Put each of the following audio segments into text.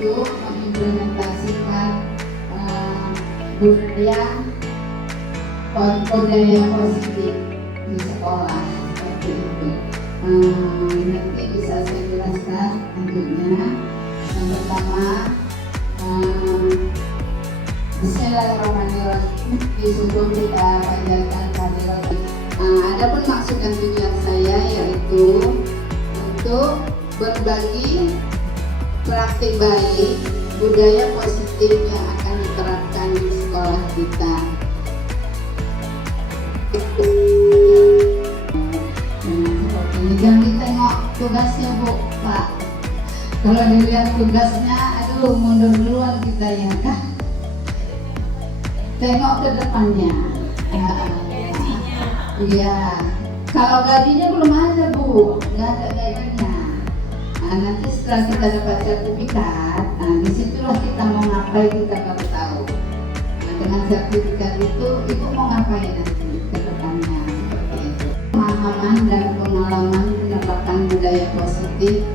untuk mengimplementasikan budaya positif di sekolah seperti itu. Nanti bisa saya jelaskan lanjutnya. Yang pertama, Bismillahirrahmanirrahim, disuruh kita panjatkan kehadiran. Adapun maksud dan tujuan saya yaitu untuk berbagi praktik baik budaya positif yang akan diterapkan di sekolah kita. Jangan ditengok tugasnya Bu, Pak. Kalau dilihat tugasnya, aduh mundur duluan kita ya kah? Tengok ke depannya. Iya. Kalau gajinya belum ada Bu, nggak ada gajinya. Nanti setelah kita dapat sertifikat, disitulah kita mau ngapain kita baru tahu. Dengan sertifikat itu mau ngapain nanti ke depannya. Pemahaman dan pengalaman penerapan budaya positif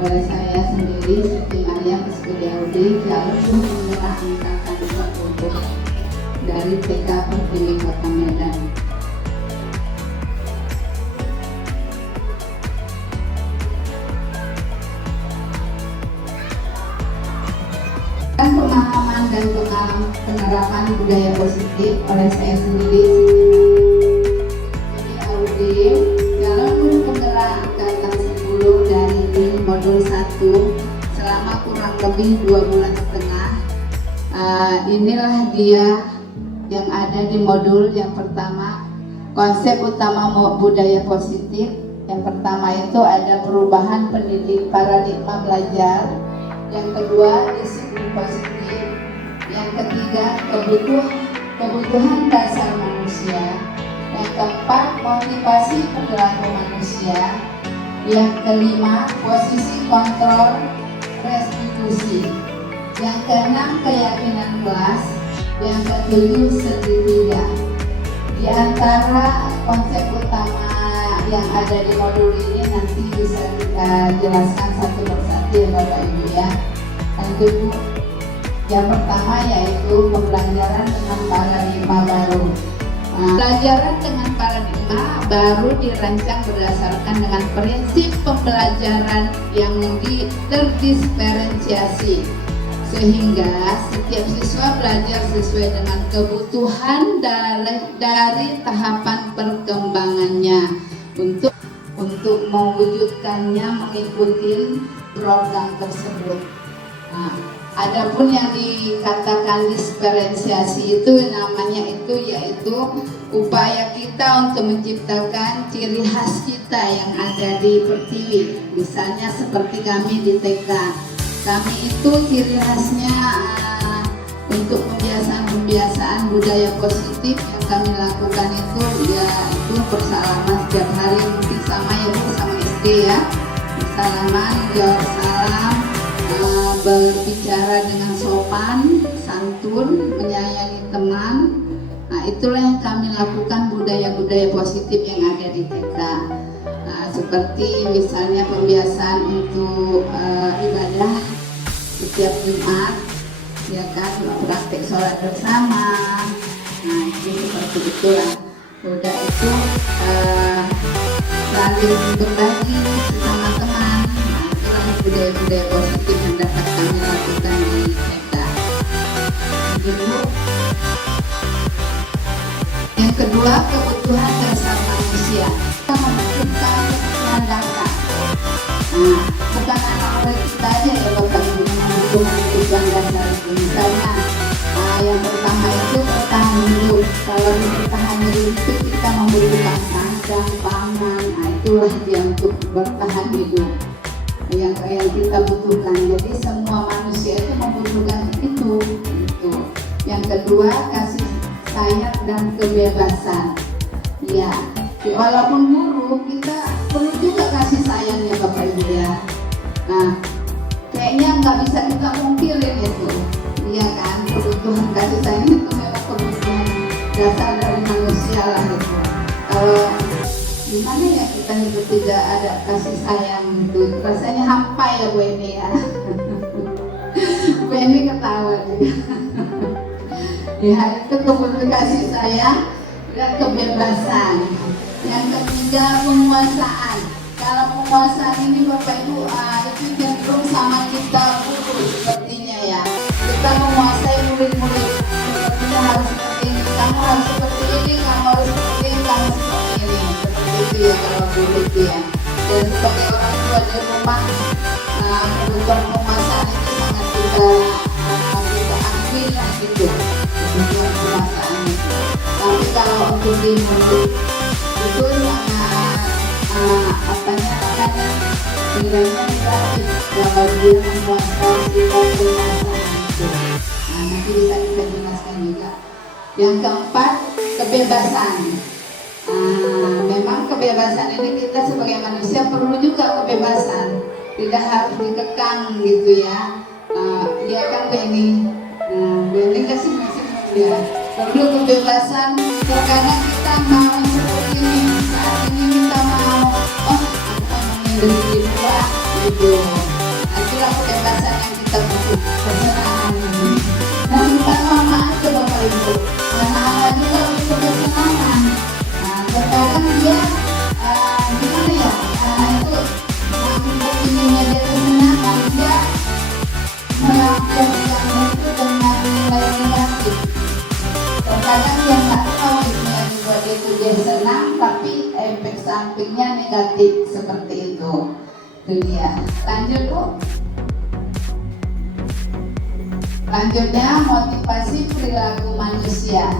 oleh saya sendiri, Siti Maria Peskudiaudi, jalur penggerak angkatan 40 dari TK Pertiwi Kota Medan. Pemahaman dan pengalaman penerapan budaya positif oleh saya sendiri, dalam penggerak angkatan 10 dari tim modul 1 selama kurang lebih 2 bulan setengah. Inilah dia yang ada di modul yang pertama, konsep utama budaya positif. Yang pertama itu ada perubahan pendidik paradigma belajar, yang kedua disiplin positif, yang ketiga kebutuhan dasar manusia, yang keempat motivasi perilaku manusia, yang kelima posisi kontrol restitusi, yang keenam keyakinan kelas, yang ketujuh segitiga. Di antara konsep utama yang ada di modul ini nanti bisa kita jelaskan satu persatu ya Bapak Ibu ya. Tentu yang pertama yaitu pembelajaran dengan paradigma baru. Pembelajaran dengan paradigma baru dirancang berdasarkan dengan prinsip pembelajaran yang terdiferensiasi, sehingga setiap siswa belajar sesuai dengan kebutuhan dari tahapan perkembangannya untuk mewujudkannya mengikuti program tersebut. Adapun yang dikatakan diferensiasi itu namanya yaitu upaya kita untuk menciptakan ciri khas kita yang ada di Pertiwi. Misalnya seperti kami di TK, kami itu ciri khasnya untuk pembiasaan budaya positif yang kami lakukan itu yaitu bersalaman setiap hari, mungkin sama ya Bu, sama SD ya, bersalaman, jawab salam, berbicara dengan sopan, santun, menyayangi teman. Itulah yang kami lakukan budaya-budaya positif yang ada di TK. Seperti misalnya pembiasaan untuk ibadah setiap Jumat, ya kan, praktek sholat bersama. Itu seperti itulah. Udah itu saling berbagi sama teman. Itulah budaya-budaya positif yang dapat kami lakukan di TK. Begitu. Yang kedua, kebutuhan dasar manusia. Kita membutuhkan kebutuhan dasar. Bukan anak-anak kita aja ya Bapak Ibu membutuhkan kebutuhan dasar itu. Misalnya yang pertama itu bertahan hidup. Kalau bertahan hidup itu kita membutuhkan sandang, pangan. Itulah dia untuk bertahan hidup yang kita butuhkan. Jadi semua manusia itu membutuhkan itu. Yang kedua, kasih sayang dan kebebasan. Ya, walaupun guru, kita perlu juga kasih sayang ya Bapak Ibu ya. Kayaknya nggak bisa kita mungkirin itu. Iya kan, kebutuhan kasih sayang itu memang kebutuhan dasar dari manusia lah itu. Kalau gimana ya kita hidup tidak ada kasih sayang itu, rasanya hampa ya Bu ini ya. Benny ketawa juga. Ya, itu komunikasi saya dan kebebasan. Yang ketiga, penguasaan. Kalau penguasaan ini Bapak Ibu itu cenderung sama kita guru sepertinya ya. Kita menguasai murid-murid. Sepertinya harus seperti ini, kamu harus seperti ini, kamu harus seperti ini, kamu seperti ini. Seperti itu ya kalau guru itu ya. Dan sebagai orang tua di rumah, kebutuhan penguasaan itu sangat kita akui lah gitu. Kebutuhan penguasaan itu. Tapi kalau untuk di murid itu nilainya negatif kalau dia menguasai sifat penguasaan itu. Nanti bisa kita jelaskan juga. Yang keempat, kebebasan. Memang kebebasan ini kita sebagai manusia perlu juga kebebasan, tidak harus dikekang gitu ya. Dia kan Benny kasih ya. Perlu kebebasan. Terkadang kita mau seperti ini, saat ini kita mau, berdiri dua gitu. Itulah kebebasan yang kita butuh, kesenangan ini. Dan kita mohon ke Bapak Ibu, anak-anak juga butuh kesenangan. Terkadang dia gimana ya, itu inginnya dia kesenangan, dia melampiaskan itu dengan nilai negatif. Terkadang dia nggak tahu dia senang, tapi efek sampingnya negatif seperti itu. Itu dia. Lanjut Bu. Lanjutnya, motivasi perilaku manusia.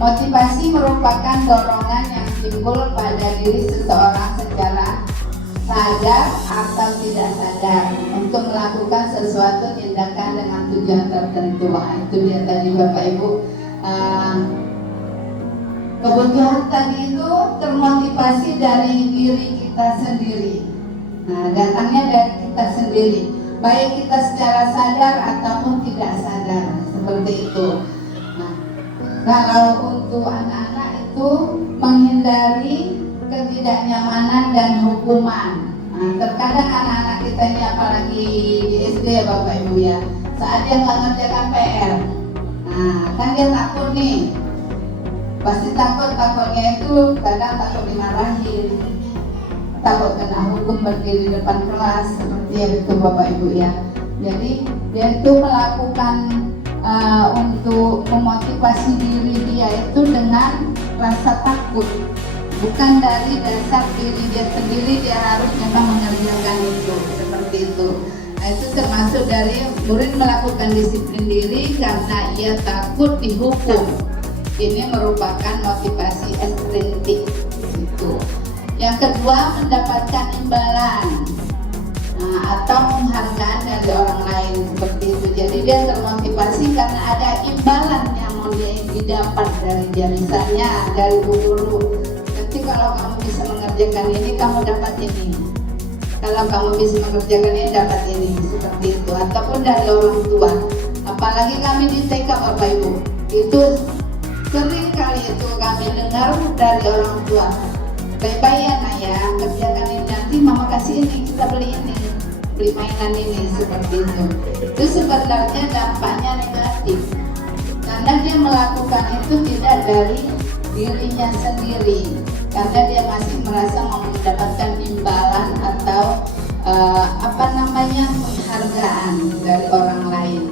Motivasi merupakan dorongan yang timbul pada diri seseorang secara sadar atau tidak sadar untuk melakukan sesuatu tindakan dengan tujuan tertentu. Itu dia tadi Bapak Ibu. Kebutuhan tadi itu termotivasi dari diri kita sendiri. Datangnya dari kita sendiri, baik kita secara sadar ataupun tidak sadar, seperti itu. Kalau untuk anak-anak itu menghindari ketidaknyamanan dan hukuman. Terkadang anak-anak kita ini apalagi di SD ya Bapak Ibu ya, saat dia nggak ngerjakan PR, kan dia takut nih. Pasti takutnya itu kadang takut dimarahin, takut kena hukum berdiri di depan kelas seperti itu Bapak Ibu ya. Jadi dia itu melakukan untuk memotivasi diri dia itu dengan rasa takut, bukan dari dasar diri dia sendiri dia harus memang mengerjakan itu seperti itu. Itu termasuk dari murid melakukan disiplin diri karena ia takut dihukum. Ini merupakan motivasi ekstrinsi itu. Yang kedua, mendapatkan imbalan atau penghargaan dari orang lain seperti itu. Jadi dia termotivasi karena ada imbalan yang mau dia didapat dari dia, misalnya dari guru. Nanti kalau kamu bisa mengerjakan ini, kamu dapat ini. Kalau kamu bisa mengerjakan ini, dapat ini, seperti itu. Ataupun dari orang tua. Apalagi kami di TK Bapak Ibu, itu sering kali itu kami dengar dari orang tua, baik-baik ya nak ya, kerjakan ini, nanti mama kasih ini, kita beli ini, beli mainan ini, seperti itu. Itu sebenarnya dampaknya negatif, karena dia melakukan itu tidak dari dirinya sendiri, karena dia masih merasa mau mendapatkan imbalan atau penghargaan dari orang lain.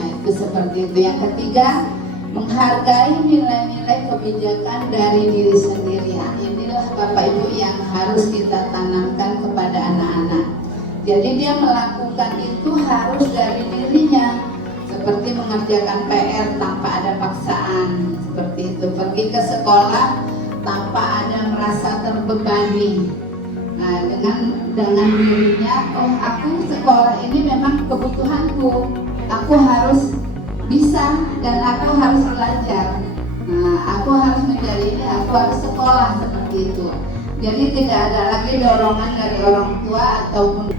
Nah itu seperti itu. Yang ketiga, menghargai nilai-nilai kebijakan dari diri sendiri. Inilah Bapak Ibu yang harus kita tanamkan kepada anak-anak. Jadi dia melakukan itu harus dari dirinya, seperti mengerjakan PR tanpa ada paksaan, seperti itu. Pergi ke sekolah tanpa ada merasa terbebani. Nah dengan dirinya, oh aku sekolah ini memang kebutuhanku, aku harus bisa dan aku harus belajar. Nah, aku harus menjadi ini, aku harus sekolah seperti itu. Jadi tidak ada lagi dorongan dari orang tua ataupun.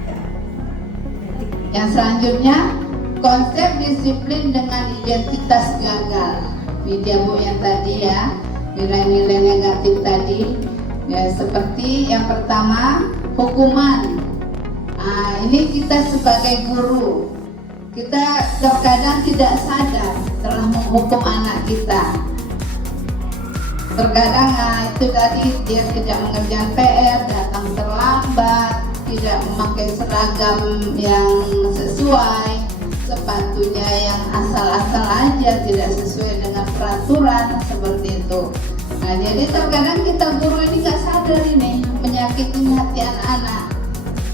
Yang selanjutnya, konsep disiplin dengan identitas gagal. Video Bu yang tadi ya, nilai-nilai negatif tadi. Ya, seperti yang pertama, hukuman. Nah, ini kita sebagai guru. Kita terkadang tidak sadar telah menghukum anak kita. Terkadang itu tadi dia tidak mengerjakan PR, datang terlambat, tidak memakai seragam yang sesuai, sepatunya yang asal-asal aja, tidak sesuai dengan peraturan seperti itu. Nah, jadi terkadang kita guru ini nggak sadar ini menyakiti hati anak-anak.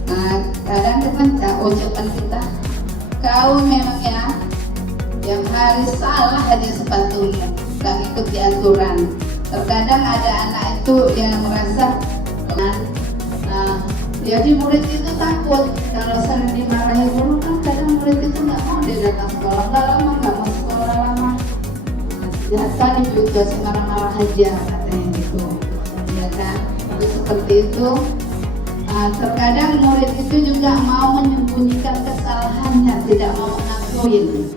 Nah, kadang kita ucapan kita, kau memang ya yang hari salah aja sepatumu, nggak ikuti aturan. Terkadang ada anak itu yang merasa, jadi murid itu takut kalau sering dimarahi guru, kan kadang murid itu nggak mau dia datang sekolah, nggak mau sekolah lama. Biasa dibutuh marah-marah aja katanya gitu, ya kan? Itu seperti itu. Terkadang murid itu juga mau menyembunyikan kesalahannya, tidak mau mengakuin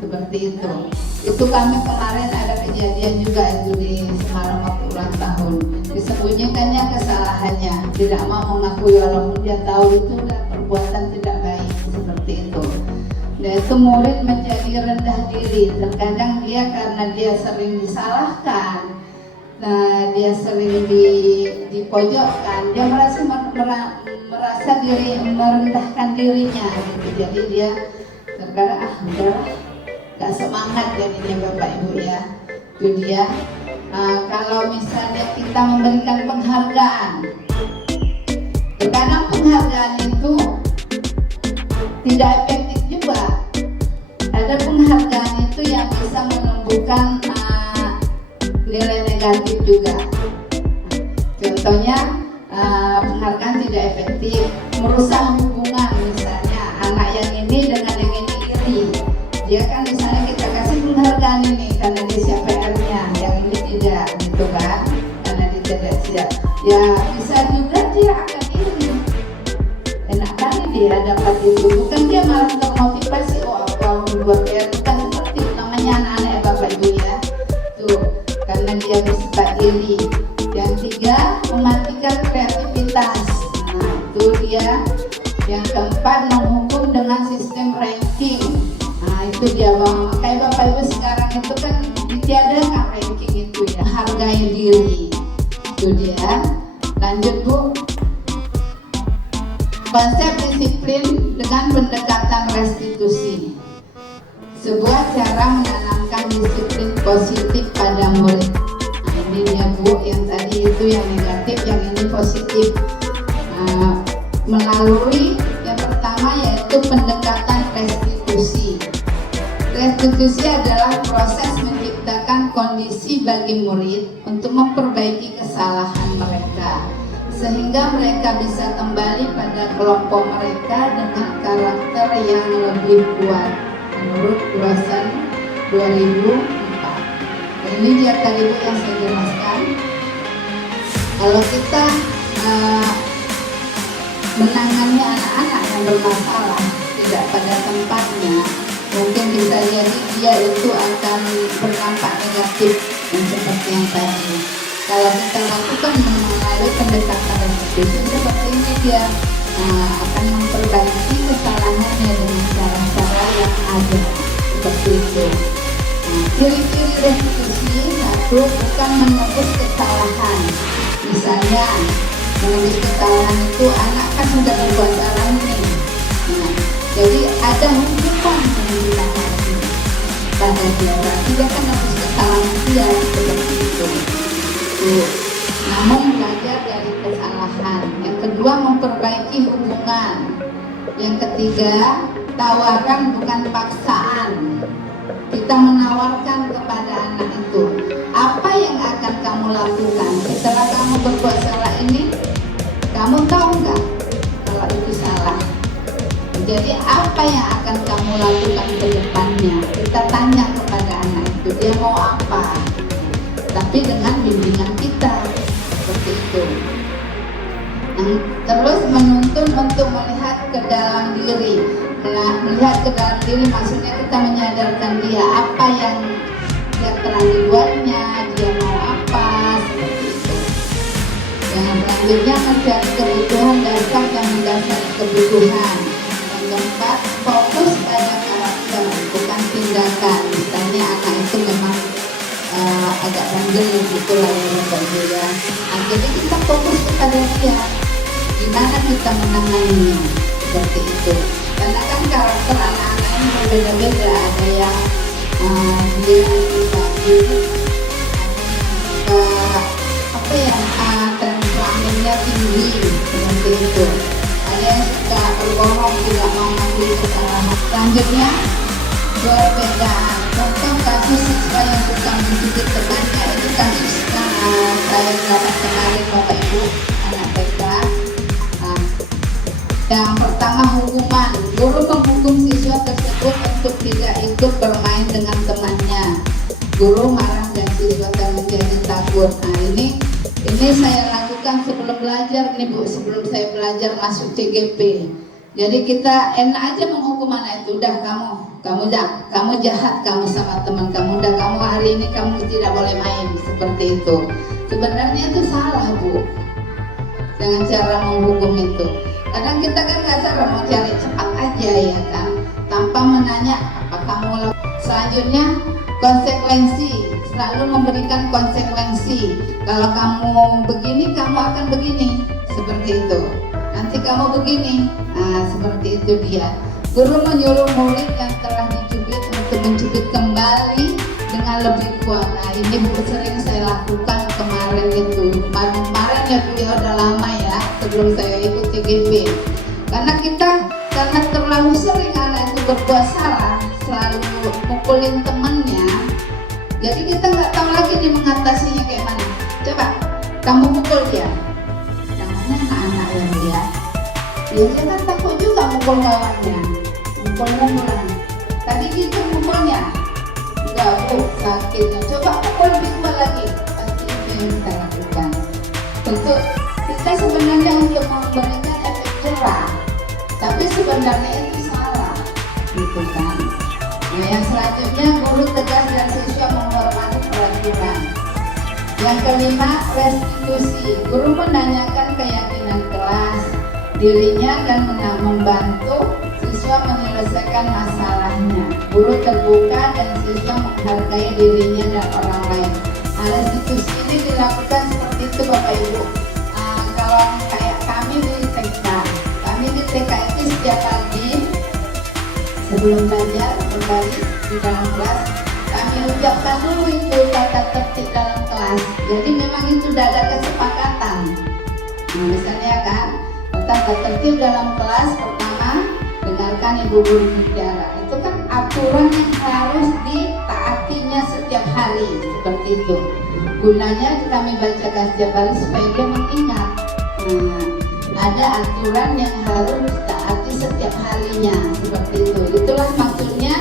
seperti itu. Itu kami kemarin ada kejadian juga itu di Semarang waktu ulang tahun. Disembunyikannya kesalahannya, tidak mau mengakui walaupun dia tahu itu perbuatan tidak baik seperti itu. Dan itu murid menjadi rendah diri. Terkadang dia karena dia sering disalahkan, dia sering dipojokkan, dia merasa diri merendahkan dirinya gitu. Jadi dia terkadang udahlah, gak semangat jadinya Bapak Ibu ya. Itu dia. Kalau misalnya kita memberikan penghargaan, terkadang penghargaan itu tidak efektif juga. Ada penghargaan itu yang bisa menumbuhkan nilai negatif juga. Contohnya penghargaan tidak efektif, merusak hubungan. Misalnya anak yang ini dengan yang ini iri, dia kan misalnya kita kasih penghargaan ini karena dia siap PR-nya, yang ini tidak, gitu kan? Karena dia tidak siap, ya bisa juga dia akan iri. Enak kali dia dapat itu, bukan dia malah termotivasi, oh kalau buat PR bukan seperti namanya anak-anak ya Bapak Ibu ya. Tuh, karena dia bersifat iri. Yang tiga, mematikan kreativitas. Nah, itu dia. Yang keempat, menghukum dengan sistem ranking. Nah, itu dia Bang. Kayak Bapak Ibu sekarang itu kan ditiadakan ranking itu ya, hargai diri. Itu dia. Lanjut Bu. Konsep disiplin dengan pendekatan restitusi. Sebuah cara menanamkan disiplin positif pada murid. Nah, ini dia Bu, yang tadi itu yang negatif, yang ini positif. Melalui yang pertama yaitu pendekatan restitusi. Restitusi adalah proses menciptakan kondisi bagi murid untuk memperbaiki kesalahan mereka, sehingga mereka bisa kembali pada kelompok mereka dengan karakter yang lebih kuat menurut ulasan 2004. Ini dia tadi yang saya jelaskan. Kalau kita menangani anak-anak yang bermasalah tidak pada tempatnya, mungkin bisa jadi dia itu akan berdampak negatif dan seperti yang tadi. Kalau kita lakukan melalui pendekatan restitusi seperti ini, dia akan memperbaiki kesalahannya dengan cara-cara yang ada seperti itu. Ciri-ciri restitusi, satu, bukan menebus kesalahan. Misalnya menebus kesalahan itu anak kan sudah berbuat salah nih. Jadi ada hukuman yang ditangani pada dia, berarti dia kan menebus kesalahan dia seperti itu. Namun belajar dari kesalahan. Yang kedua, memperbaiki hubungan. Yang ketiga, tawaran bukan paksaan. Kita menawarkan kepada anak itu, apa yang akan kamu lakukan setelah kamu berbuat salah ini? Kamu tahu nggak kalau itu salah? Jadi apa yang akan kamu lakukan ke depannya? Kita tanya kepada anak itu, dia mau apa? Tapi dengan bimbingan kita seperti itu. Terus menuntun untuk melihat ke dalam diri. Melihat ke dalam diri maksudnya kita menyadarkan dia apa yang dia telah dibuatnya, dia mau apa, seperti itu. Yang selanjutnya mencari kebutuhan dasar yang mendasari kebutuhan. Yang keempat, fokus pada karakter menggelis itulah ya Bapak Ibu ya. Nah, jadi kita fokus kepada dia, gimana kita menanganinya seperti itu. Karena kan karakter anak-anak ini berbeda-beda, ada yang dia suka apa ya, temperamennya tinggi seperti itu. Ada yang suka berbohong, tidak mau mengakui kesalahan. Selanjutnya perbedaan. Contoh kasus siswa yang suka mencubit temannya, itu kasus saya dapat kemarin Bapak Ibu anak TK. Yang pertama, hukuman. Guru menghukum siswa tersebut untuk tidak ikut bermain dengan temannya. Guru marah dan siswa menjadi takut. Nah, ini saya lakukan sebelum belajar nih Bu, sebelum saya belajar masuk CGP. Jadi kita enak aja menghukum anak itu, udah kamu jahat kamu sama teman kamu, udah kamu hari ini kamu tidak boleh main, seperti itu. Sebenarnya itu salah Bu, dengan cara menghukum itu. Kadang kita kan kasar, mau cari cepat aja ya kan, tanpa menanya apa kamu lakukan. Selanjutnya konsekuensi, selalu memberikan konsekuensi. Kalau kamu begini, kamu akan begini, seperti itu. Nanti kamu begini, nah seperti itu dia. Guru menyuruh murid yang telah dicubit untuk mencubit kembali dengan lebih kuat. Nah ini Bu sering saya lakukan kemarin itu. Kemarin ya Bu ya, udah lama ya sebelum saya ikut CGP. Karena terlalu sering anak itu berbuat salah, selalu mukulin temannya. Jadi kita nggak tahu lagi nih mengatasinya kayak mana. Coba kamu pukul dia, jangannya anak-anak yang dia. Ya jangan takut juga mukul kawannya, mukul orang. Tadi gitu mukulnya, enggak Bu, sakitnya. Coba pukul lebih kuat lagi, pasti itu yang kita lakukan. Untuk kita sebenarnya untuk memberikan efek jerah, tapi sebenarnya itu salah, gitu kan. Nah yang selanjutnya, guru tegas dan siswa menghormati peraturan. Yang kelima, restitusi. Guru menanyakan keyakinan kelas, dirinya, dan membantu siswa menyelesaikan masalahnya. Guru terbuka dan siswa menghargai dirinya dan orang lain. Nah, restitusi ini dilakukan seperti itu Bapak Ibu. Kalau kayak kami di TK itu setiap pagi sebelum belajar kembali di dalam kelas, kami ucapkan dulu itu tata tertib dalam kelas. Jadi memang itu sudah ada kesepakatan. Nah, misalnya kan, tata tertib dalam kelas pertama, dengarkan ibu guru bicara. Itu kan aturan yang harus ditaatinya setiap hari, seperti itu. Gunanya kami bacakan setiap hari supaya dia mengingat. Ada aturan yang harus ditaati setiap harinya, seperti itu. Itulah maksudnya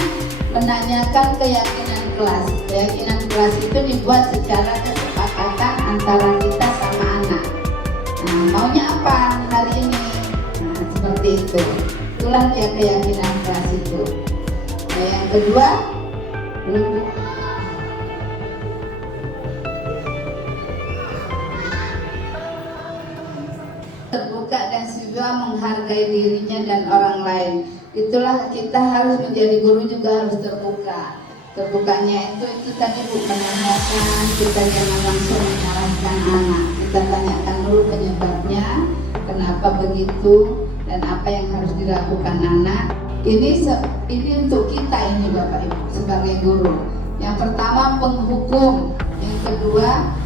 menanyakan keyakinan kelas. Keyakinan kelas itu dibuat secara kesepakatan antara kita sama anak. Nah, maunya apa hari ini? Nah, seperti itu. Itulah dia keyakinan kelas itu. Nah, yang kedua, terbuka dan siswa menghargai dirinya dan orang lain. Itulah kita harus menjadi guru juga harus terbuka. Terbukanya itu tadi Bu, menanyakan, kita jangan langsung menyalahkan anak. Kita tanyakan dulu penyebabnya, kenapa begitu, dan apa yang harus dilakukan anak. Ini untuk kita ini Bapak Ibu sebagai guru. Yang pertama penghukum, yang kedua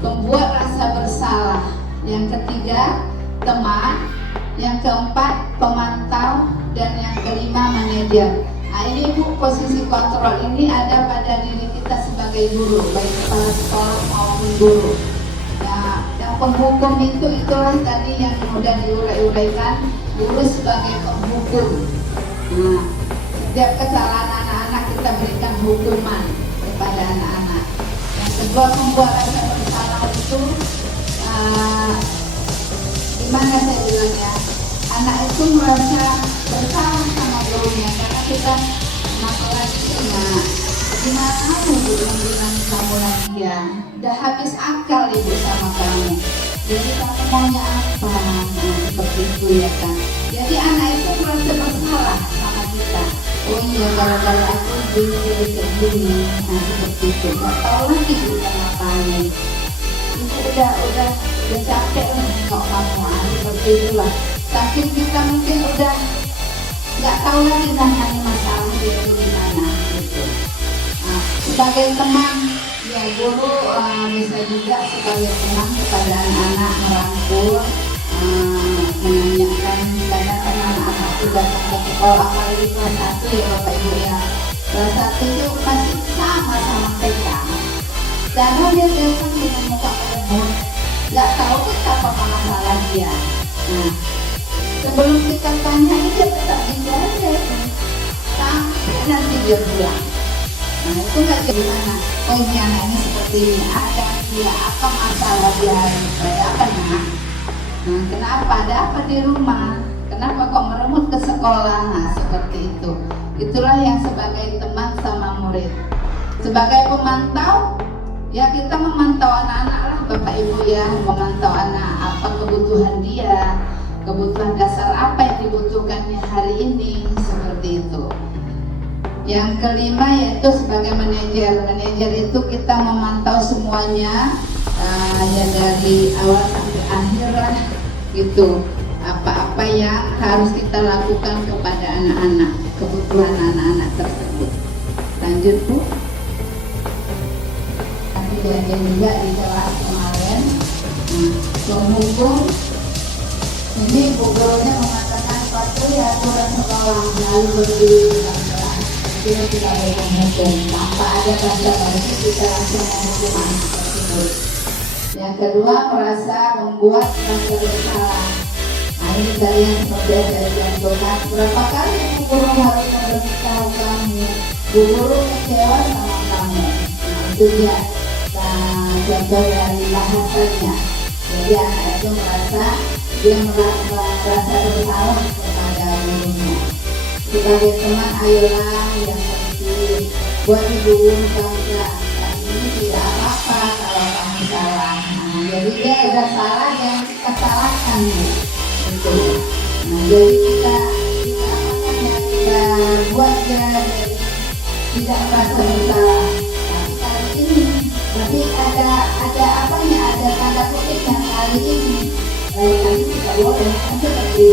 membuat rasa bersalah, yang ketiga teman, yang keempat pemantau, dan yang kelima manajer. Nah ini Bu, posisi kontrol ini ada pada diri kita sebagai guru, baik kepala sekolah maupun guru. Nah, yang penghukum itulah tadi yang sudah diurai-uraikan, guru sebagai penghukum. Nah, setiap kesalahan anak-anak kita berikan hukuman kepada anak-anak. Yang kedua, membuat rasa bersalah itu gimana saya bilang ya, anak itu merasa bersalah sama gurunya karena kita masalahnya gimana kamu belum bilang kamu lagi ya, udah habis akal ibu sama kamu, jadi kamu maunya apa? Nah, seperti itu ya kan. Jadi anak itu merasa bersalah sama kita. Oh iya, gara-gara aku sendiri, nah seperti itu. Nggak tahu lagi kita ngapain. Itu udah capek lah nengok kamu, seperti itulah. Saking kita mungkin udah nggak tahu lagi nangani masalah dia gimana gitu. Nah, sebagai teman ya guru bisa juga sebagai teman kepada anak-anak merangkul, menanyakan kadang anak-anak sudah sampai sekolah apalagi kelas 1 ya Bapak Ibu ya. Kelas 1 itu masih sama TK. Karena dia datang dengan muka melemut, nggak tahu kan apa masalah dia. Nah, sebelum kita tanya dia tetap dijawab sampai nanti dia pulang. Nah itu nggak gimana? Oh ini anak ini seperti ini, ada dia apa masalah dia hari ini? Apa nak? Nah kenapa? Ada apa di rumah? Kenapa kok meremut ke sekolah? Nah seperti itu. Itulah yang sebagai teman sama murid. Sebagai pemantau, ya kita memantau anak-anak lah Bapak Ibu ya, memantau anak apa kebutuhan dia, kebutuhan dasar apa yang dibutuhkannya hari ini, seperti itu. Yang kelima yaitu sebagai manajer. Manajer itu kita memantau semuanya, ya dari awal sampai akhir lah gitu. Apa-apa yang harus kita lakukan kepada anak-anak, kebutuhan anak-anak tersebut. Lanjut Bu. Kejadian juga di kelas kemarin, penghubung ini Bu gurunya mengatakan suatu ya aturan sekolah lalu berdiri dalam kelas kita tidak boleh menghukum tanpa ada bahasa basi, kita langsung menghukum anak tersebut. Yang kedua, merasa membuat rasa bersalah. Nah ini dari yang seperti saya contohkan, berapa kali Bu guru harus memberitahu kamu, Bu guru kecewa sama kamu. Nah itu dia contoh dari bahasanya. Jadi anak itu merasa dia merasa bersalah kepada gurunya. Sebagai teman, ayolah yang penting buat ibu bangga. Ini tidak apa-apa kalau kamu salah. Nah, jadi dia udah salah jangan kita salahkan gitu. Nah jadi kita buat dia tidak merasa bersalah. Tapi ada apanya, ada tanda kutip yang kali ini lain kali tidak boleh, kan seperti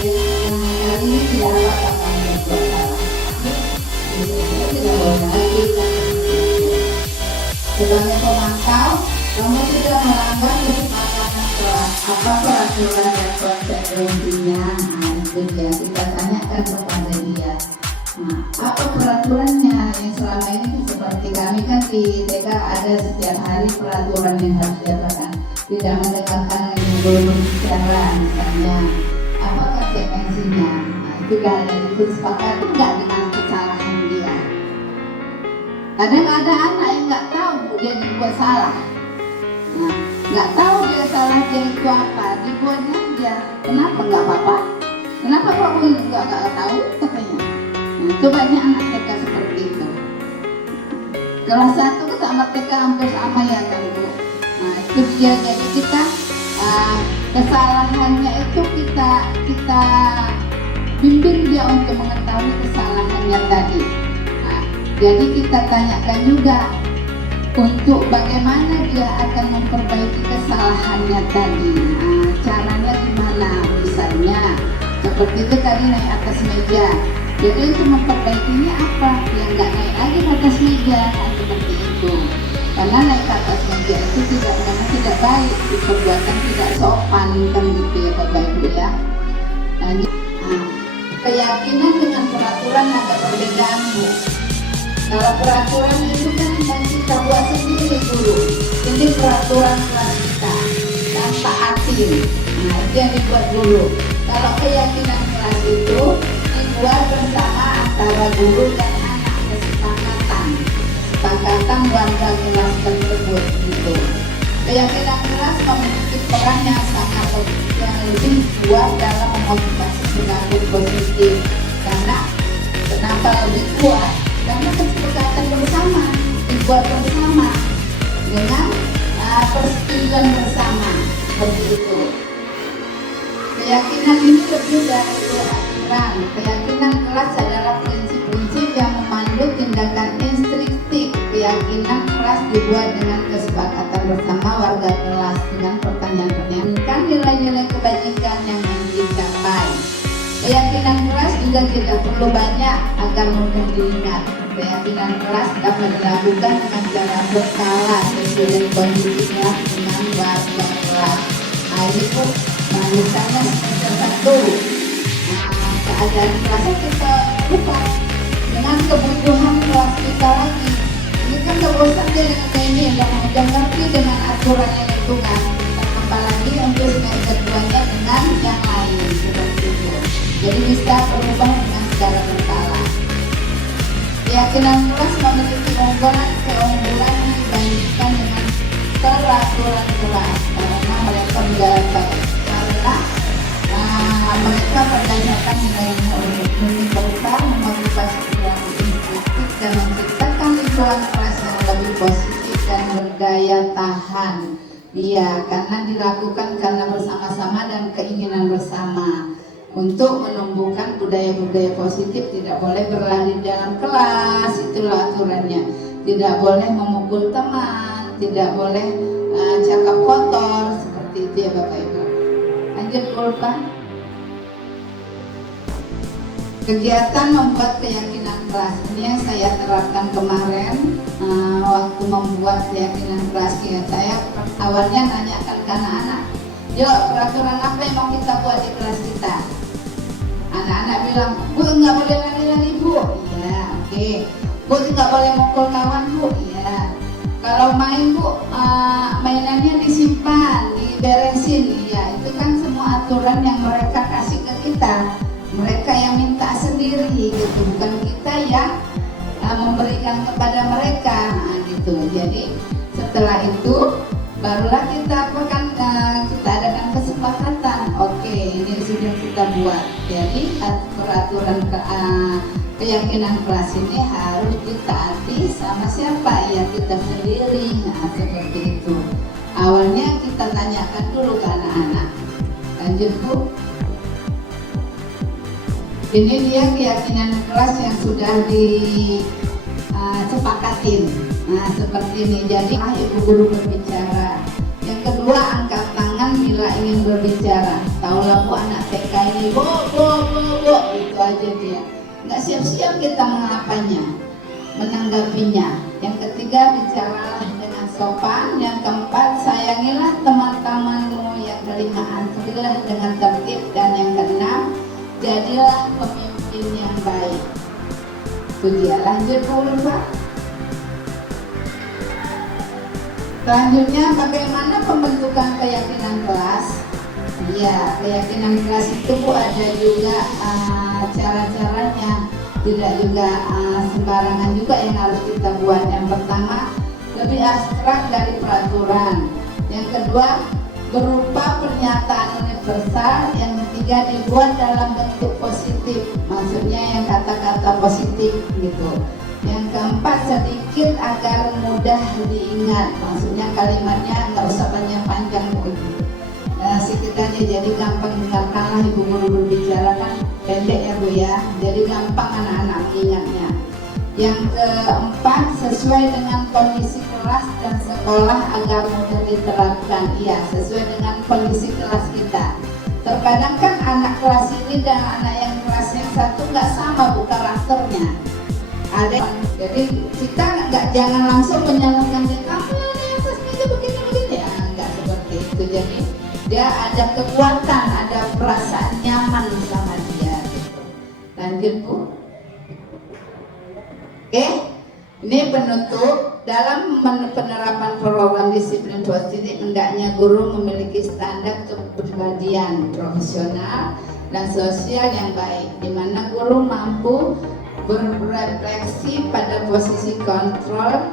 kali ini tidak apa-apa kamu berbuat salah, tidak boleh lagi. Sebagai pemantau, kamu sudah melanggar kesepakatan kelas, apa peraturan dan konsekuensinya. Nah itu dia, kita tanyakan kepada dia. Nah, apa peraturannya yang selama ini seperti kami kan di TK ada setiap hari peraturan yang harus dilakukan, tidak mendengarkan yang belum bicara misalnya, apa konsekuensinya. Nah itu kalian itu sepakat enggak dengan kesalahan dia. Kadang ada anak yang nggak tahu dia dibuat salah. Nah nggak tahu dia salah dia itu apa, dibuatnya aja. Kenapa nggak apa-apa? Kenapa kamu nggak tahu katanya? Nah, itu banyak anak TK seperti itu. Kelas 1 sama TK hampir sama ya kan Bu. Nah itu dia, jadi kita kesalahannya itu kita bimbing dia untuk mengetahui kesalahannya tadi. Nah, jadi kita tanyakan juga untuk bagaimana dia akan memperbaiki kesalahannya tadi. Nah, caranya gimana? Misalnya seperti itu tadi naik atas meja. Jadi untuk memperbaikinya apa? Yang nggak naik lagi ke atas meja, kan seperti itu. Karena naik ke atas meja itu tidak baik, perbuatan tidak sopan kan gitu ya Bapak Ibu ya. Nah, keyakinan dengan peraturan ada perbedaan Bu. Kalau peraturan itu kan yang kita buat sendiri dulu. Ini peraturan kelas kita dan taatin. Nah itu yang dibuat dulu. Kalau keyakinan kelas itu dibuat bersama antara guru dan anak, kesepakatan warga kelas tersebut gitu. Keyakinan kelas memiliki peran yang sangat yang lebih kuat dalam memotivasi perilaku positif. Karena kenapa lebih kuat? Karena kesepakatan bersama, dibuat bersama dengan persetujuan bersama, seperti itu. Keyakinan ini lebih dari aturan. Keyakinan kelas adalah prinsip-prinsip yang memandu dibuat dengan kesepakatan bersama warga kelas dengan pertanyaan-pertanyaan kan nilai-nilai kebajikan yang dicapai. Keyakinan kelas juga tidak perlu banyak agar mudah diingat. Keyakinan kelas dapat dilakukan dengan cara berkala sesuai kondisinya dengan warga kelas. Nah, itu misalnya semester 1, keadaan kelasnya kita buka dengan kebutuhan kelas kita lagi. Ini kan gak bosan deh dengan ini, udah ngerti dengan aturan yang lingkungan. Apalagi untuk semester 2-nya dengan yang lain seperti itu. Jadi bisa berubah dengan secara berkala. Keyakinan kelas memiliki keunggulan dibandingkan dengan peraturan kelas karena mereka menjalankan mereka berdasarkan nilai-nilai universal, memotivasi perilaku instruktif dan menciptakan lingkungan kelas yang lebih positif dan berdaya tahan. Iya, karena dilakukan karena bersama-sama dan keinginan bersama. Untuk menumbuhkan budaya-budaya positif, tidak boleh berlari dalam kelas, itulah aturannya. Tidak boleh memukul teman, tidak boleh cakap kotor, seperti itu ya Bapak Ibu. Lanjut Pak. Kegiatan membuat keyakinan kelas ini yang saya terapkan kemarin waktu membuat keyakinan kelas ya. Saya awalnya nanyakan ke anak-anak, yuk peraturan apa yang mau kita buat di kelas kita? Anak-anak bilang, Bu nggak boleh lari-lari Bu. Iya, oke. Bu nggak boleh mukul kawan Bu. Iya. Kalau main Bu, mainannya disimpan, diberesin. Iya, itu kan semua aturan yang mereka kasih ke kita. Mereka yang minta sendiri gitu, bukan kita yang memberikan kepada mereka. Nah, gitu. Jadi setelah itu barulah kita adakan kesepakatan. Oke, ini sudah kita buat. Jadi peraturan keyakinan kelas ini harus ditaati sama siapa? Ya kita sendiri. Nah, seperti itu. Awalnya kita tanyakan dulu ke anak-anak. Lanjut Bu. Ini dia keyakinan kelas yang sudah disepakatin. Nah, seperti ini. Jadi ibu guru berbicara. Yang kedua, angkat tangan bila ingin berbicara. Taulah Bu anak TK ini, bo, itu aja dia. Nggak siap-siap kita mengapanya, menanggapinya. Yang ketiga, bicaralah dengan sopan. Yang keempat, sayangilah teman-temanmu. Yang kelima, anturilah dengan tertib. Dan yang keenam, jadilah pemimpin yang baik. Itu dia. Lanjut dulu Pak. Selanjutnya, bagaimana pembentukan keyakinan kelas? Ya, keyakinan kelas itu Bu ada juga cara-caranya. Tidak juga sembarangan juga yang harus kita buat. Yang pertama, lebih abstrak dari peraturan. Yang kedua, berupa pernyataan universal. Yang ketiga, dibuat dalam bentuk positif, maksudnya yang kata-kata positif gitu. Yang keempat, sedikit agar mudah diingat, maksudnya kalimatnya nggak usah panjang-panjang Bu. Sedikit aja, jadi gampang dengarkanlah ibu guru berbicara kan pendek ya Bu ya, jadi gampang anak-anak ingatnya. Yang keempat, sesuai dengan kondisi kelas dan sekolah agar mudah diterapkan. Iya, sesuai dengan kondisi kelas kita. Terkadang kan anak kelas ini dan anak yang kelas yang satu nggak sama Bu karakternya. Ada, jadi kita jangan langsung menyalahkan dia, kamu yang atasnya begini ya, nggak seperti itu. Jadi dia ada kekuatan, ada perasaan nyaman sama dia gitu. Lanjut Bu. Oke, ini penutup. Dalam penerapan program disiplin positif, hendaknya guru memiliki standar kepribadian profesional dan sosial yang baik, di mana guru mampu berrefleksi pada posisi kontrol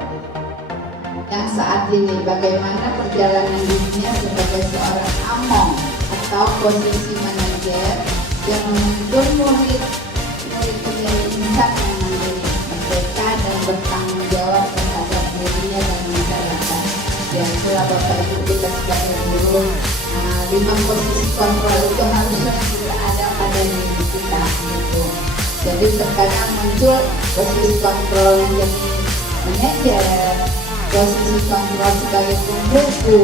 yang saat ini, bagaimana perjalanan dirinya sebagai seorang among atau posisi manajer yang menuntun murid menjadi insan yang mandiri, merdeka dan bertanggung jawab terhadap dirinya dan masyarakat. Ya, itulah Bapak Ibu kita sebagai guru. 5 posisi kontrol itu harusnya tidak ada pada diri kita gitu. Jadi terkadang muncul posisi kontrol yang jadi manajer, posisi kontrol sebagai pembuku,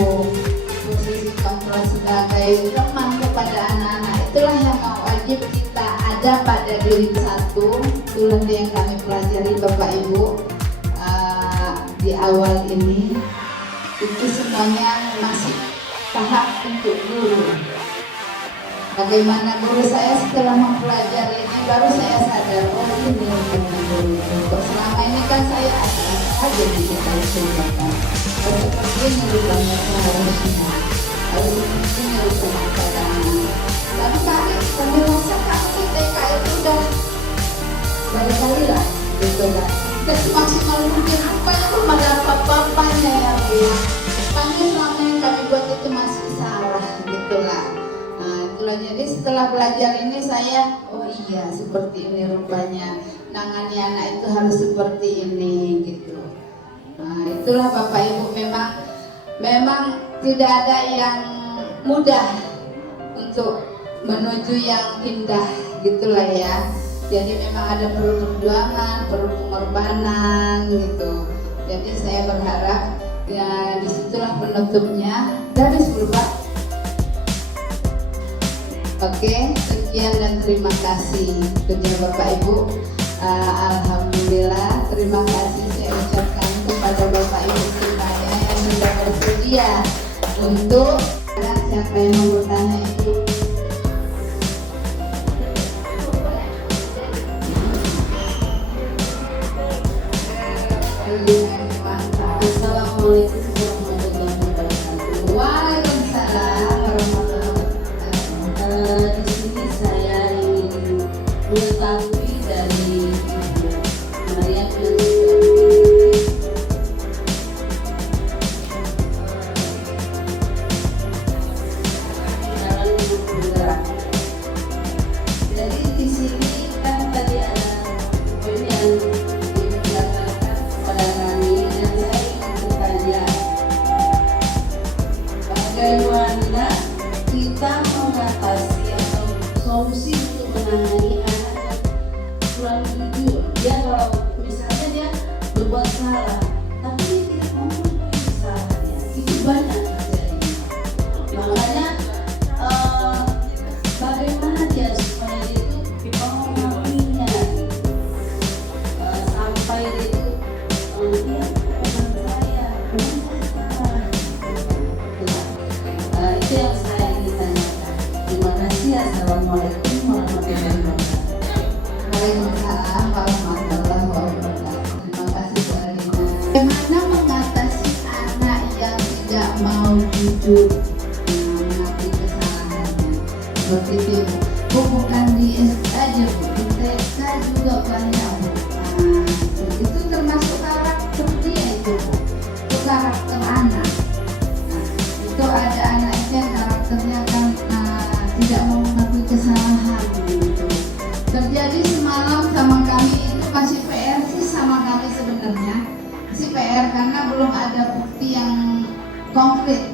posisi kontrol sebagai teman kepada anak-anak. Itulah yang wajib kita ada pada diri satu. Itulah yang kami pelajari Bapak Ibu di awal ini. Itu semuanya masih tahap untuk guru. Bagaimana guru saya setelah mempelajari ini baru saya sadar, oh ini guru. Selama ini kan saya aja di kita cobakan. Seperti ini rupanya seharusnya. Ini rupanya cadangan. Tapi kami rasa kami TK itu udah kali lah, gitu lah. Kita semaksimal mungkin rupanya belum ada apa-apanya ya. Kami selama yang kami buat itu masih salah, gitulah. Jadi setelah belajar ini saya, oh iya seperti ini rupanya nangani anak itu harus seperti ini gitu. Itulah Bapak Ibu, memang tidak ada yang mudah untuk menuju yang indah gitulah ya. Jadi memang ada perlu perjuangan, perlu pengorbanan gitu. Jadi saya berharap ya disitulah penutupnya dari Pak. Oke, sekian dan terima kasih kepada Bapak Ibu. Alhamdulillah, terima kasih saya ucapkan kepada Bapak Ibu semuanya yang sudah bersedia untuk siapa yang mau bertanya itu. Assalamualaikum warahmatullahi wabarakatuh. Waalaikumsalam warahmatullahi wabarakatuh. Di sini saya ingin mengetahui dari Ibu Maria dalam bergerak. Jadi di sini kan tadi ada poin yang dijelaskan kepada kami, dan saya ingin bertanya bagaimana kita mengatasi atau solusi untuk menangani anak yang kurang jujur. Dia kalau misalnya dia berbuat salah tapi dia tidak mau mengakui kesalahannya, itu banyak terjadi. Makanya bagaimana dia supaya dia itu mau mengakuinya, sampai dia itu dia bukan saya salah. Itu yang saya ingin tanyakan. Terima kasih. Assalamualaikum warahmatullahi wabarakatuh. Waalaikumsalam warahmatullahi wabarakatuh. Terima kasih Bu Alina. Bagaimana mengatasi anak yang tidak mau jujur mengakui kesalahannya? Seperti itu Bu, bukan di SD aja Bu, di TK juga banyak Bu. Itu termasuk karakter dia itu Bu, itu karakter anak. Itu ada anak yang karakternya kan tidak mau mengakui kesalahan gitu. Terjadi semalam sama kami, itu masih PR sih sama kami sebenarnya, masih PR karena belum ada bukti yang konkret.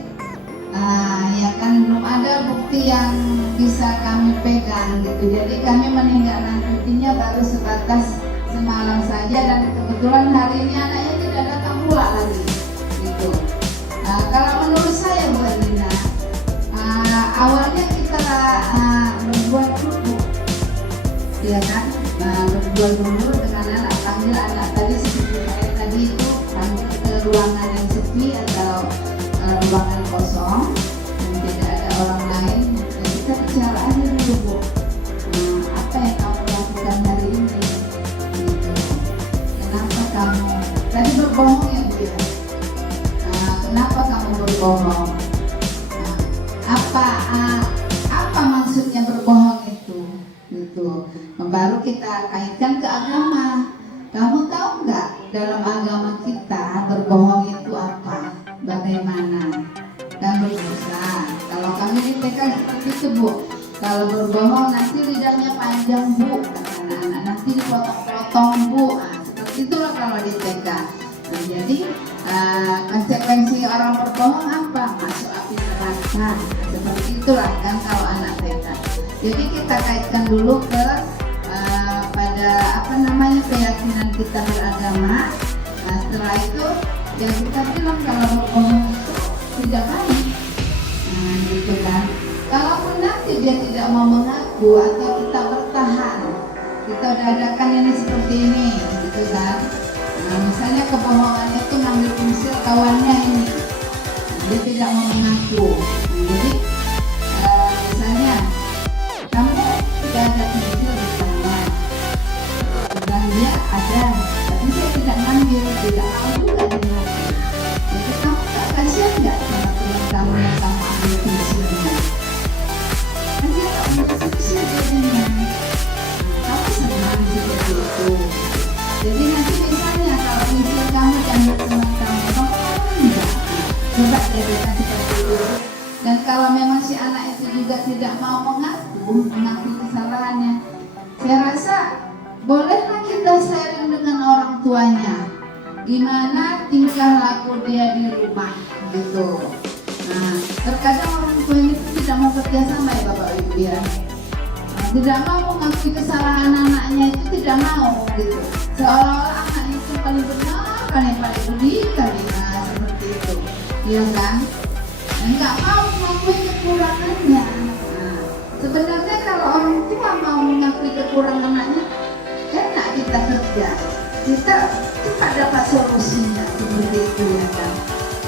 Ya kan belum ada bukti yang bisa kami pegang gitu. Jadi kami menindaklanjutinya baru sebatas semalam saja, dan kebetulan hari ini anaknya tidak datang pula lagi gitu. Kalau menurut saya Bu Elina, awalnya kita berbuat dulu, ya kan, berbuat dulu dengan anak, panggil anak tadi seperti saya tadi itu, panggil ke ruangan yang sepi atau ruangan kosong dan tidak ada orang lain, dan kita bicara aja dulu Bu, apa yang kamu lakukan hari ini, gitu. Kenapa kamu tadi berbohong ya Bu ya? Kenapa kamu berbohong? Apa maksudnya berbohong itu? Gitu. Baru kita kaitkan ke agama. Kamu tahu nggak dalam agama kita berbohong itu apa? Bagaimana? Dan berdosa. Kalau kami di TK seperti itu Bu. Kalau berbohong nanti lidahnya panjang Bu, kata anak-anak. Nanti dipotong-potong Bu. Seperti itulah kalau di TK. Nah, jadi konsekuensi orang berbohong apa? Masuk api neraka. Seperti itulah kan kalau anak TK. Jadi kita kaitkan dulu ke pada keyakinan kita beragama. Nah, setelah itu yang kita bilang kalau berbohong itu tidak baik. Nah gitu kan. Kalaupun nanti dia tidak mau mengaku atau kita bertahan, kita udah adakan ini seperti ini gitu kan. Nah misalnya kebohongan itu ngambil pensil kawannya ini, dia tidak mau mengaku. Jadi misalnya kamu tidak ada pensil di sana dan dia ada, tapi saya tidak ngambil, tidak mau juga dia. Jadi kamu tak kasihan nggak sama teman kamu yang kamu ambil pensilnya? Kan dia tak mau pensil jadinya. Kamu senang seperti itu. Jadi nanti misalnya kalau pensil kamu diambil teman kamu enggak? Coba jadikan seperti itu. Dan kalau memang si anak itu juga tidak mau mengaku kesalahannya, saya rasa bolehlah kita sharing dengan orang tuanya. Gimana tingkah laku dia di rumah gitu. Nah, terkadang orang tua ini tidak mau kerja sama ya Bapak Ibu ya. Tidak mau mengakui kesalahan anaknya itu, tidak mau gitu. Seolah-olah anak itu paling benar, paling budi kali, nah seperti itu, iya kan? Enggak mau mengakui kekurangannya. Nah, sebenarnya kalau orang tua mau mengakui kekurangan anaknya, enak kita kerja, kita cepat dapat solusinya seperti itu ya kan.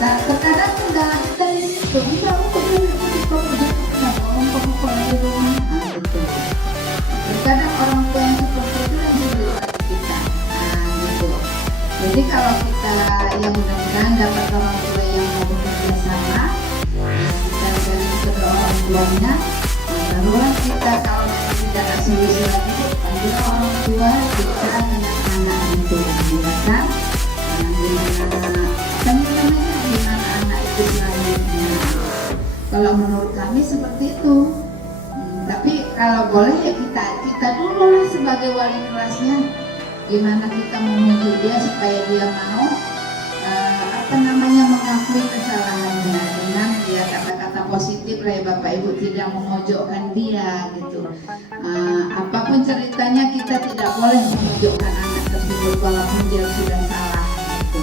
Nah, terkadang kendala kita di situ, kita di rumah, gitu. Terkadang orang tua yang seperti itu yang diluar kita, gitu. Jadi kalau kita yang mudah-mudahan dapat orang tua yang mau bekerja sama, kita saling kedua orang tuanya, barulah kita kalau tidak ada solusi lagi, panggil orang tua kita dengan anak itu, ya kan? Gimana anak itu selanjutnya? Kalau menurut kami seperti itu. Tapi kalau boleh ya kita dulu lah sebagai wali kelasnya, gimana kita memujuk dia supaya dia mau mengakui kesalahannya dengan dia kata-kata positif lah ya Bapak Ibu, tidak memojokkan dia gitu. Apapun ceritanya kita tidak boleh memojokkan anak tersebut walaupun dia sudah salah gitu.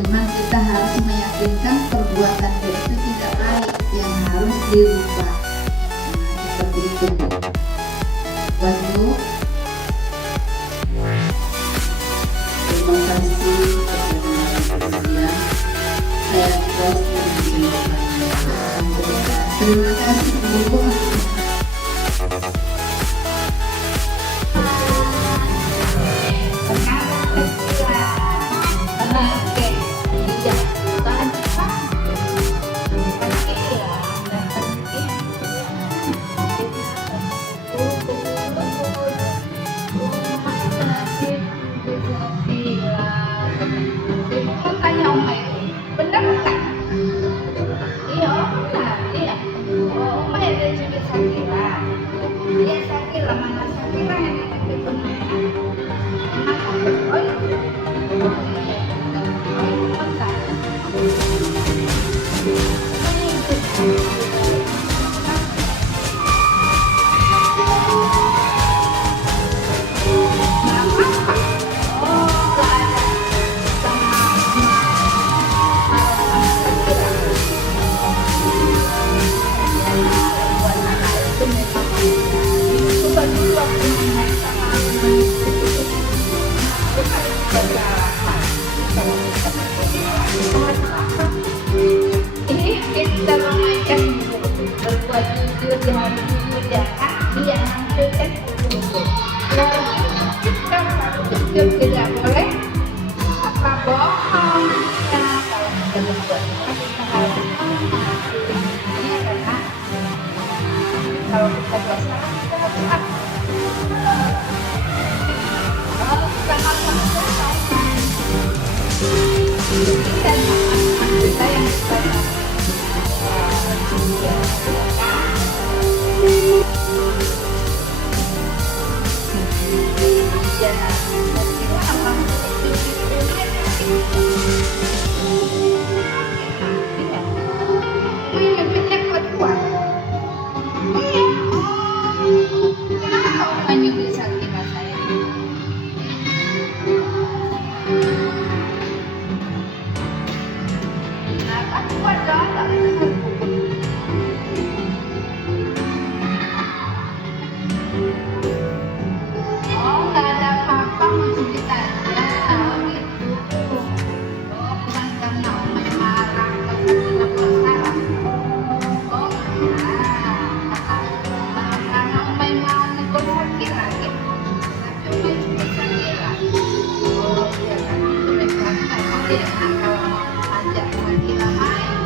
Cuman kita harus meyakinkan perbuatan dia itu tidak baik yang harus dirubah. Seperti itu Bu. Buat Bu, terima kasih kepada saya close terima kasih Bu. ya kalau mau ajak lagi main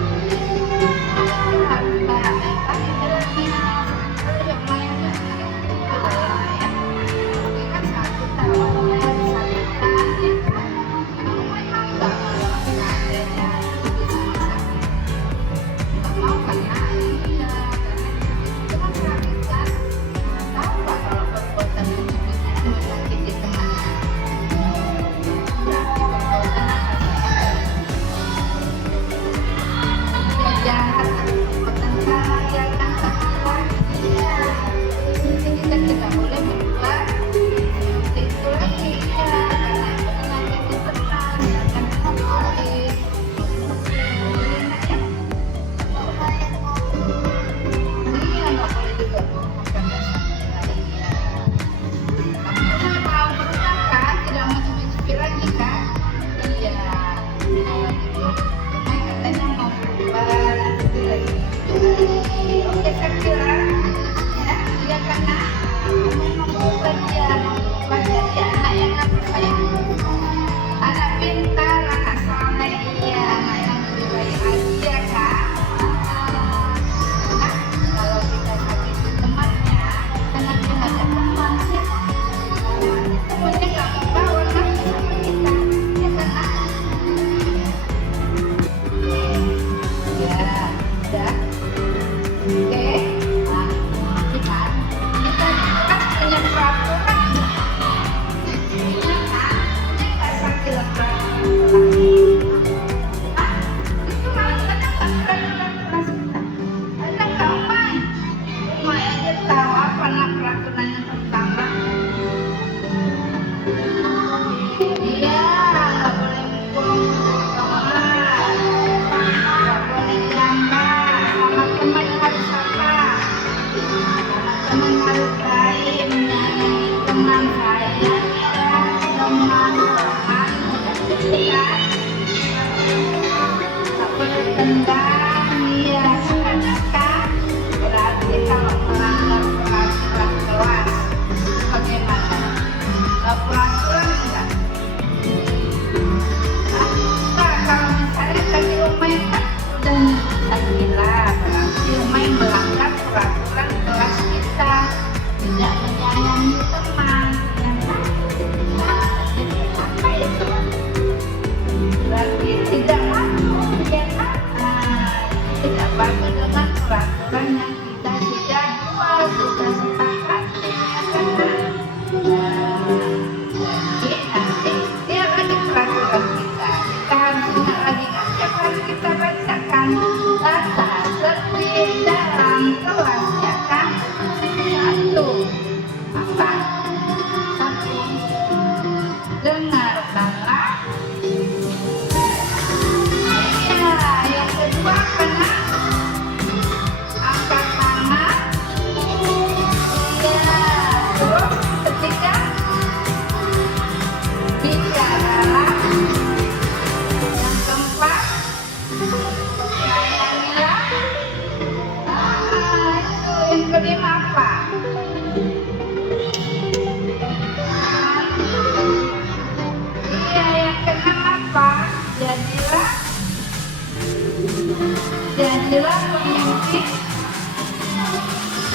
jadilah pemimpin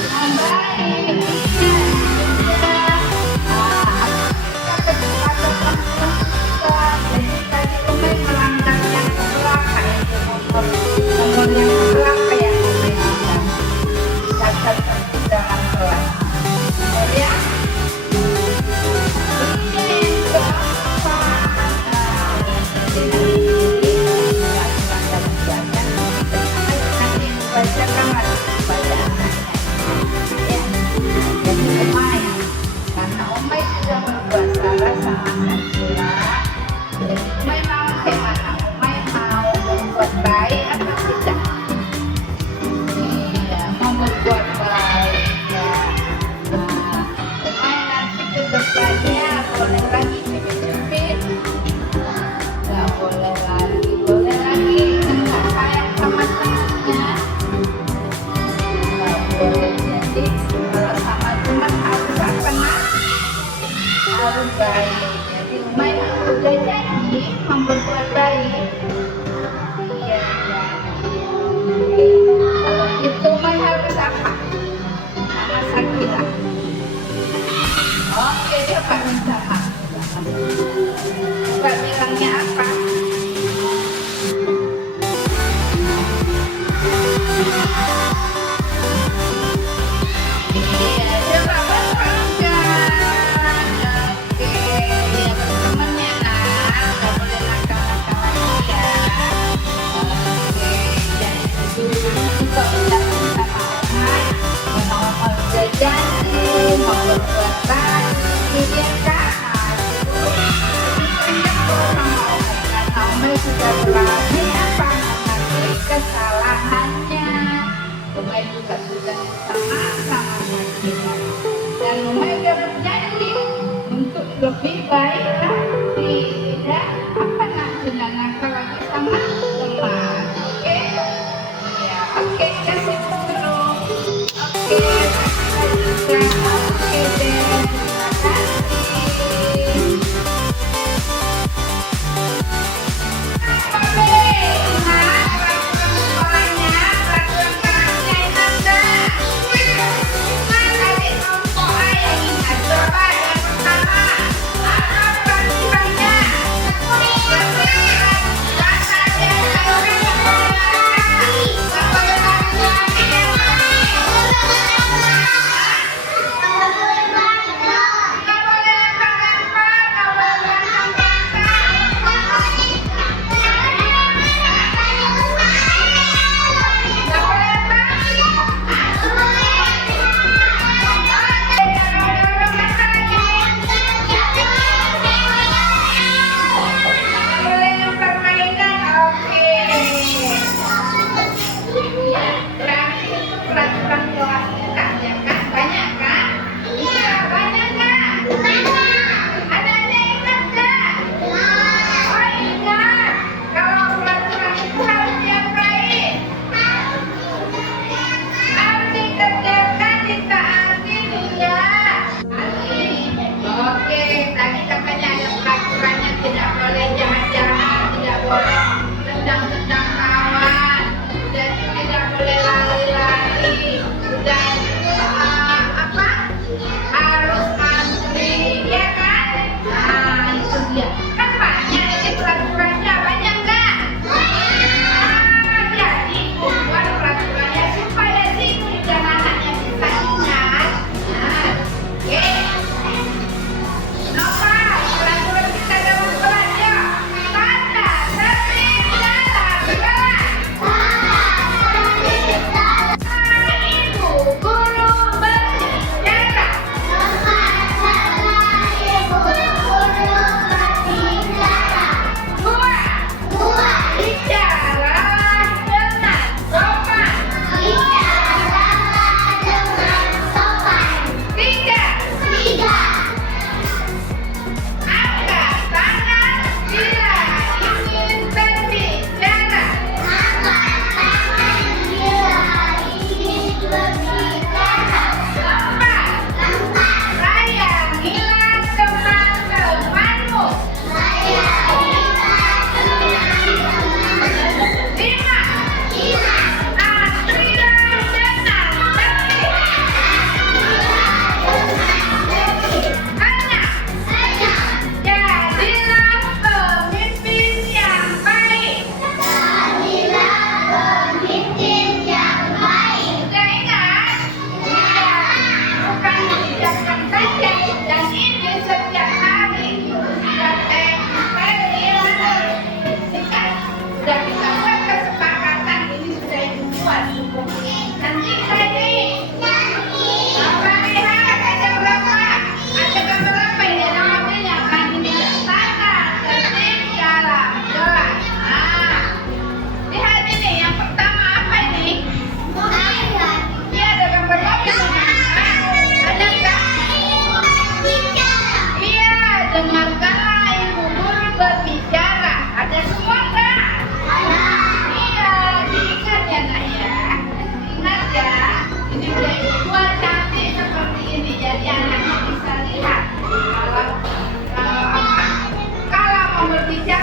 yang baik. Jadi tadi Umay melangkah yang sebelah kayak nomor yang sebelah kayak Umay bilang catat dalam kelas. Kemudian baik. Jadi Umay udah janji memperbuat baik. Coba bilangnya apa? Iya, coba berpegang. Oke, ya berteman ya nak, nggak boleh nakal-nakal lagi ya. Oke, jadi dulu juga udah sama orang, mau jajanin, mau berbuat baik, ya kan? Omel sudah berani apa mengakui kesalahannya. Omel juga sudah minta maaf sama Sakina, dan Omel sudah berjanji untuk lebih baik lagi. Tidak apa nak sudah nakal lagi sama teman. Oke, ya oke, kasih dulu. Oke, kasih juga. Oke deh, terima kasih. Berbicara